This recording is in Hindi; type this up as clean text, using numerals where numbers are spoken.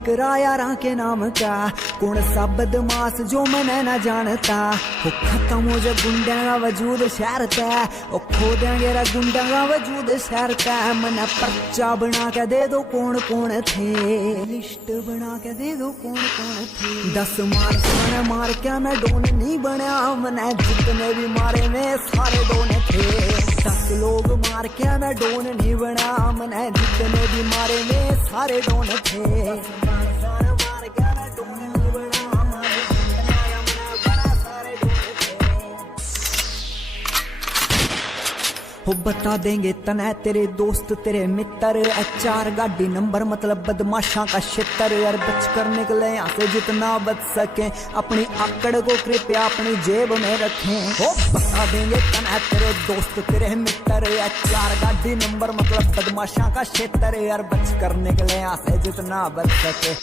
किराया के नाम का कौन सा बदमाश जो मैंने न जानता वो खत्म हो जा गुंडा का वजूद शहर का वो खो देंगे रा गुंडा का वजूद शहर का मैंने पर्चा बना के दे दो कौन कौन थे लिस्ट बना के दे दो कौन कौन थे 10 मार्च मैंने मार के मैं डोन नहीं बनया मैंने जितने भी मारे में सारे डोन थे 10 लोग मार के मैं डोन नहीं बना मैंने जितने भी मारे में सारे डोन थे वो बता देंगे तने तेरे दोस्त तेरे मित्र HR गाड़ी नंबर मतलब बदमाशा का क्षेत्र यार बच कर निकले यहाँ से जितना बच सके अपनी आकड़ को कृपया अपनी जेब में रखें वो बता देंगे तने तेरे दोस्त तेरे मित्र HR गाड़ी नंबर मतलब बदमाशा का क्षेत्र यार बच कर निकले यहाँ से जितना बच सके